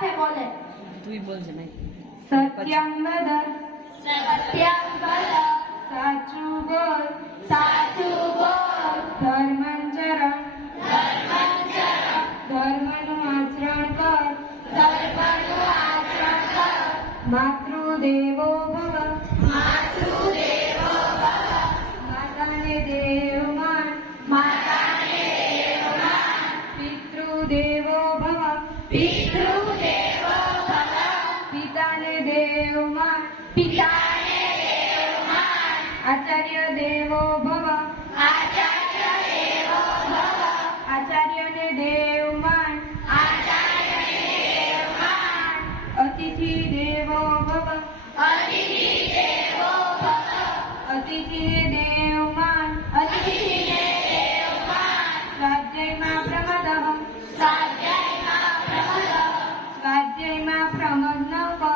સાથે બોલે. તું બોલજે નહીં. સત્યમ વદ, સત્યમ વદ, સાચું બોલ, સાચું બોલ, ધર્મં ચરણ, ધર્મં ચર, ધર્મનું આચરણ કર, ધર્મનું આચરણ કર, માતૃદેવો ભવ, માતૃદેવો ભવ, માતાને દેવ માન, માતાને દેવ માન, પિતૃદેવો ભવ, પિતૃદેવો ભવ, પિતાને દેવ માન, પિતાને દેવ માન, આચાર્ય દેવો ભવ, આચાર્ય દેવો ભવ, આચાર્યને દેવ માન, આચાર્યને દેવ માન, અતિથિ દેવો ભવ, અતિથિ દેવો ભવ, અતિથિને દેવ માન, અતિથિને દેવ માન, સ્વાધ્યાયમાં પ્રમદઃ, સ્વાધ્યાયમાં પ્રમદ, સ્વાધ્યાયમાં પ્રમદ ન કર,